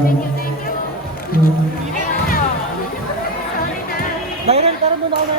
Thank you. Byron, tara doon ako na.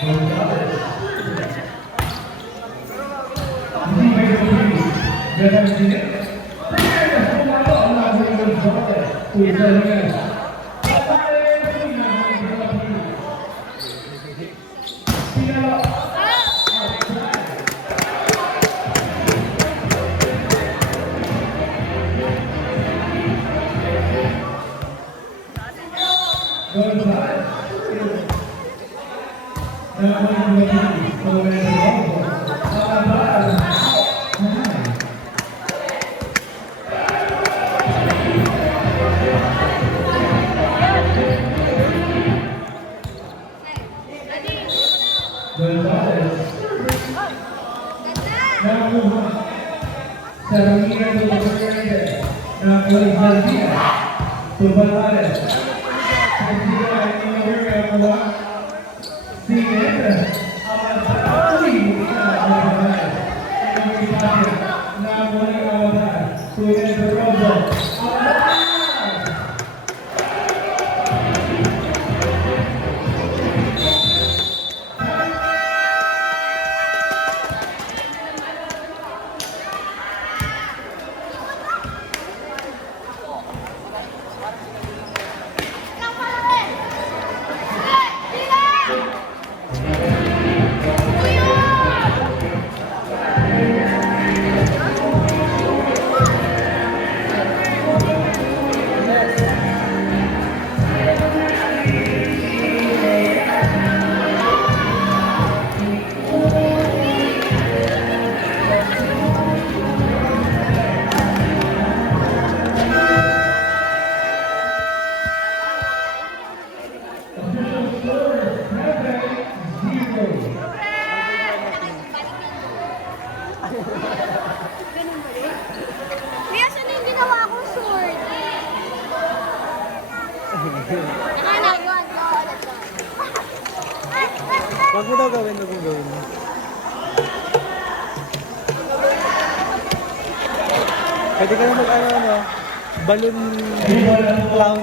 Ano lang yan? Go. Wag mo daw gawin, wag mo gawin. Pwede ka na mag-ano, balloon clown.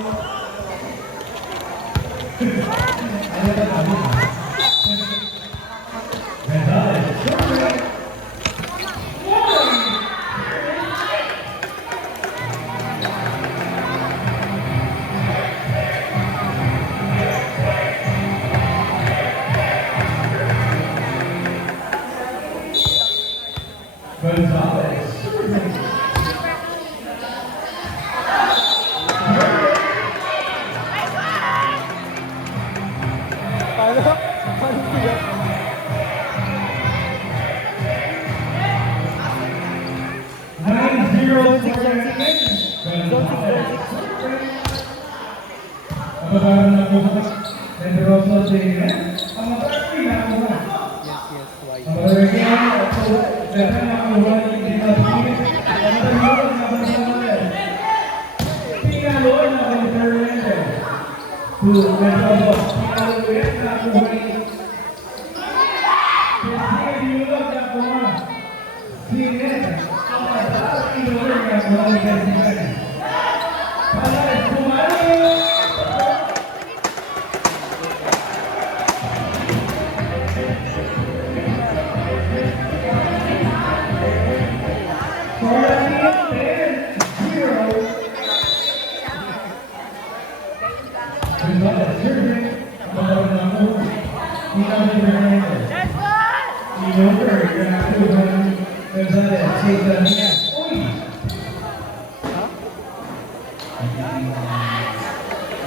Zone 6, zone 6. Zone 6, zone 6. Apababa na po sa Pedroso Tigre. Ang mataki na ako na. Yes, yes, why? Ang mataki na ako. Dahil na ako na hindi na tigre. Ang mataki na ako na Pinaloy na ako na Ferrente. To Pedroso. Pinaloy na ako na Pinaloy na ako na Tigre. Ang mataki na ako na Tigre. Para kumari.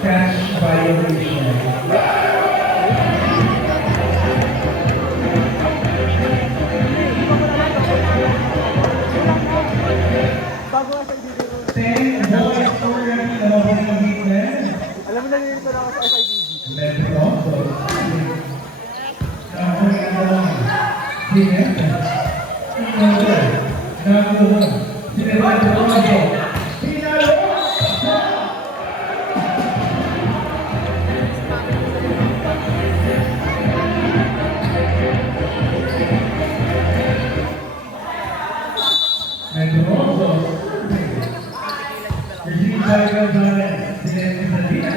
Catch violation. Bago nga sa IDD. 10 boys already involved in the weekend. Alam mo na nilito na ako sa SIDD. Metro. Number 1. Ginete. Number 1. Ginete. Pinalo. Mendoza, Regina Gonzalez, Ginete Medina,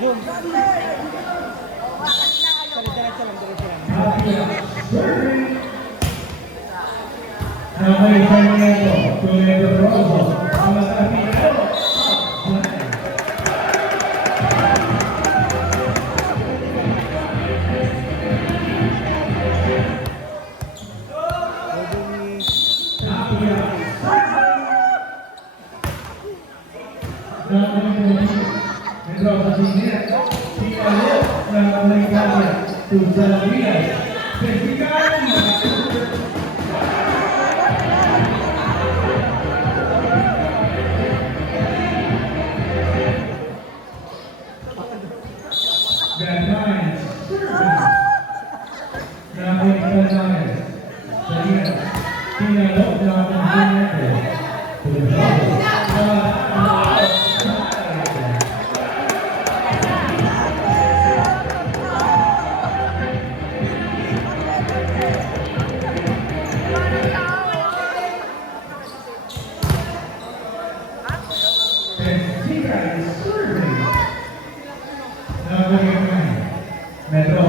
Yun. Diretso lang, diretso lang. Metro.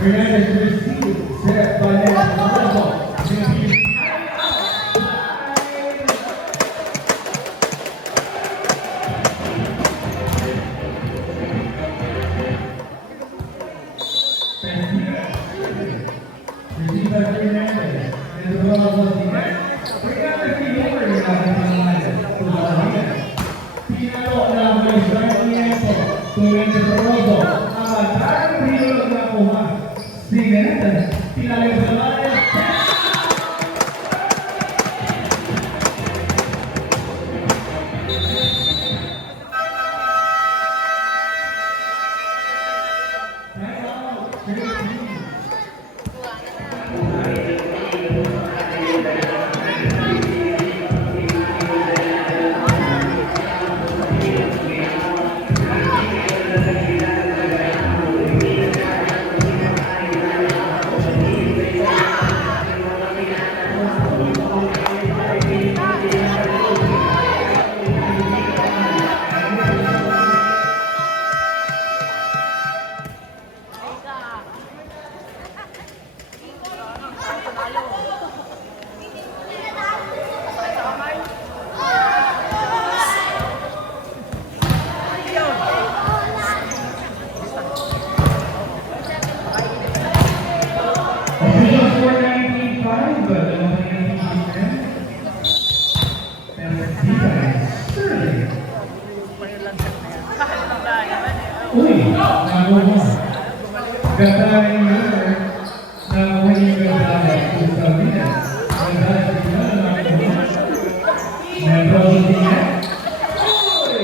Hernandez received, set by Nelson. Received by Hernandez. And the ball was the net. Hernandez came over in the line to Valerian. Pinalo na ang Israel Nieto. Tuwing sa Rosso. Ang attack hero na kuha. Sinet. Pinalo sa line. Uy, nakuha. Ganda yung number na winning ganda kung sabihin. Ganda yung number na nakuha. Membro sa tingin. Uy!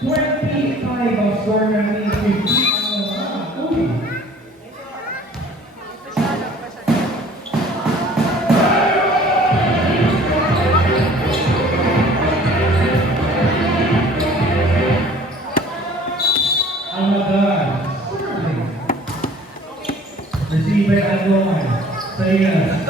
$25 ang score ng $50. Uy! Received by Algoman. Salinas.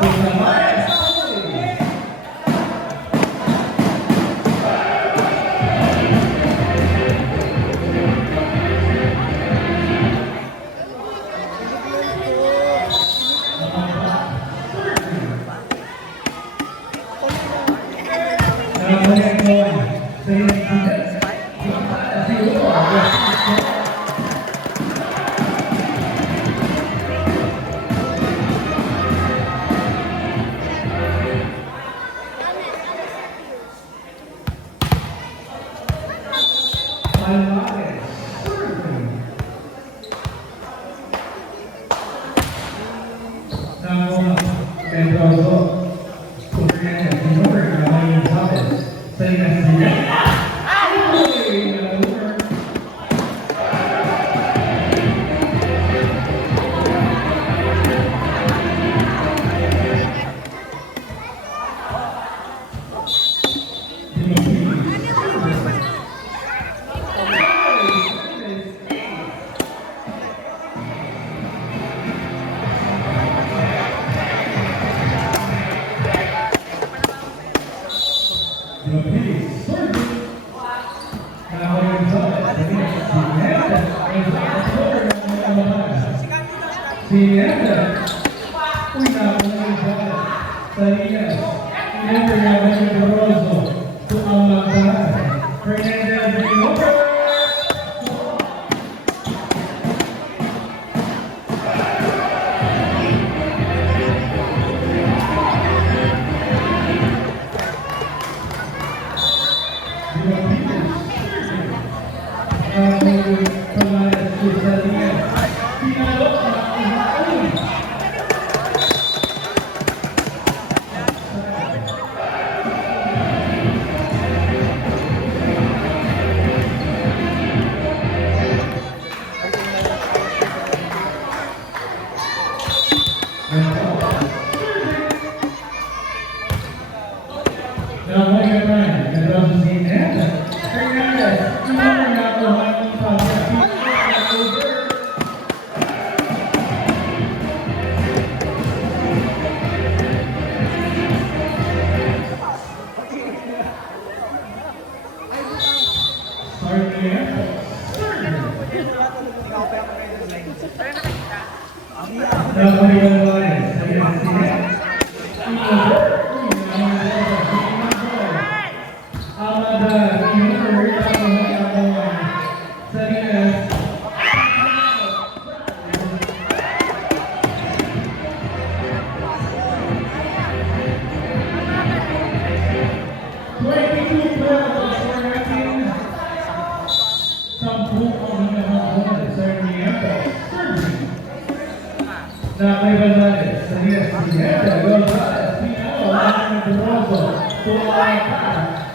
Mario Gonzalez, Salinas Pineda, Gonzalez, Pinalo, Mario Pedroso, Tumaca,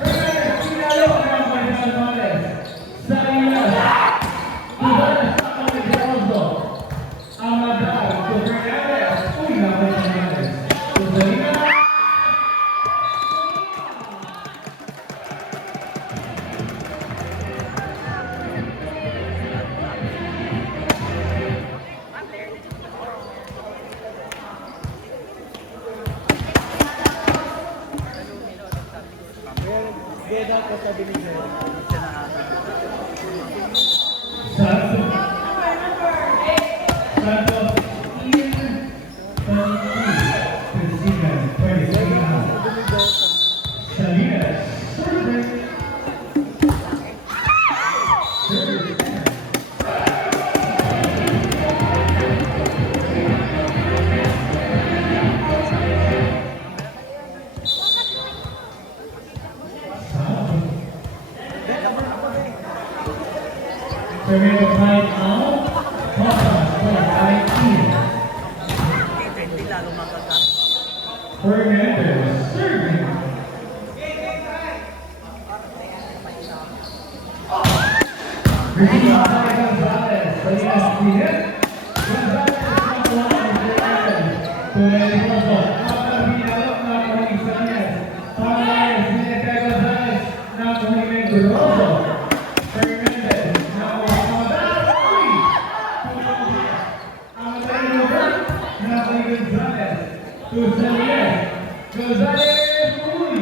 Fernandez, Pinalo, Mario Gonzalez, Salinas, Gonzalez, Mario Pedroso, Amadar, Fernandez, uy, Mario Gonzalez, Salinas. Beda ko sa binigay. Santos, Ian, 22, Salinas, Terminal time out. Fernandez, serving. Gonzalez, Salinas Pineda, Gonzalez, Pedroso, Pinalo, Nakuhing Salinas, Pangalanes, Gonzalez, Nakuhing Pedroso, Fernandez, Nakuhing Gonzalez, to Salinas, Gonzalez, uy.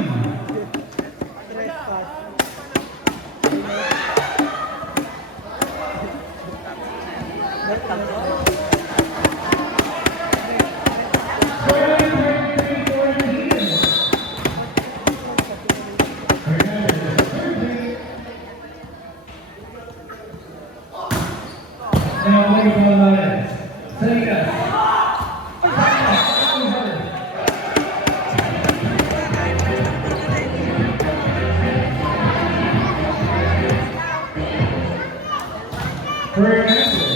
Trespass.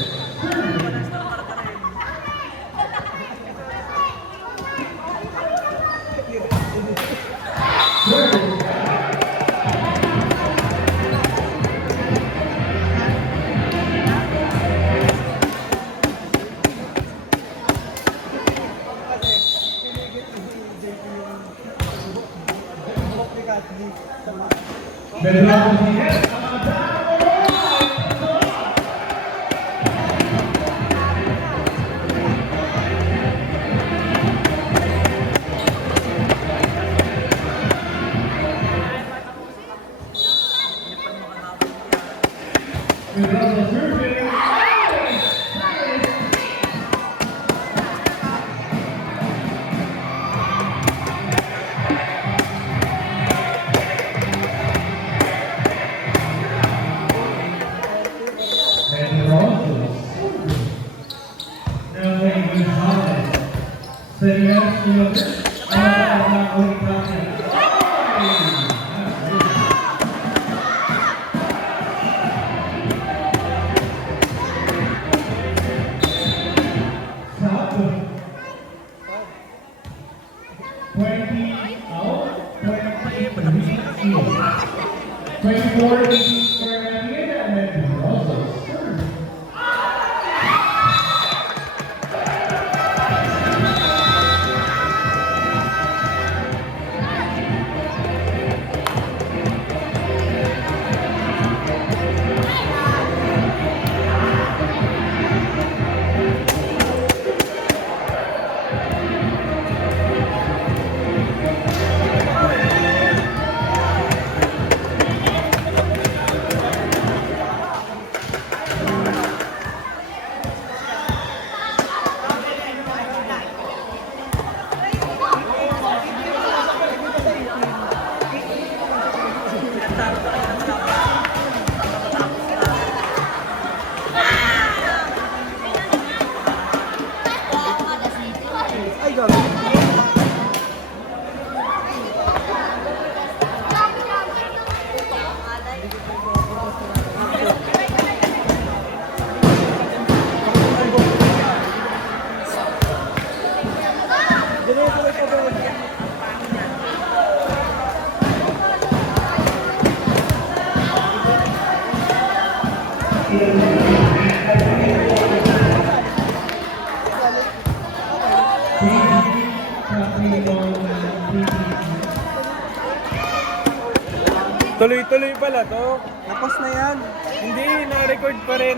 Tuloy-tuloy pala to. Tapos na yan. Hindi, na-record pa rin.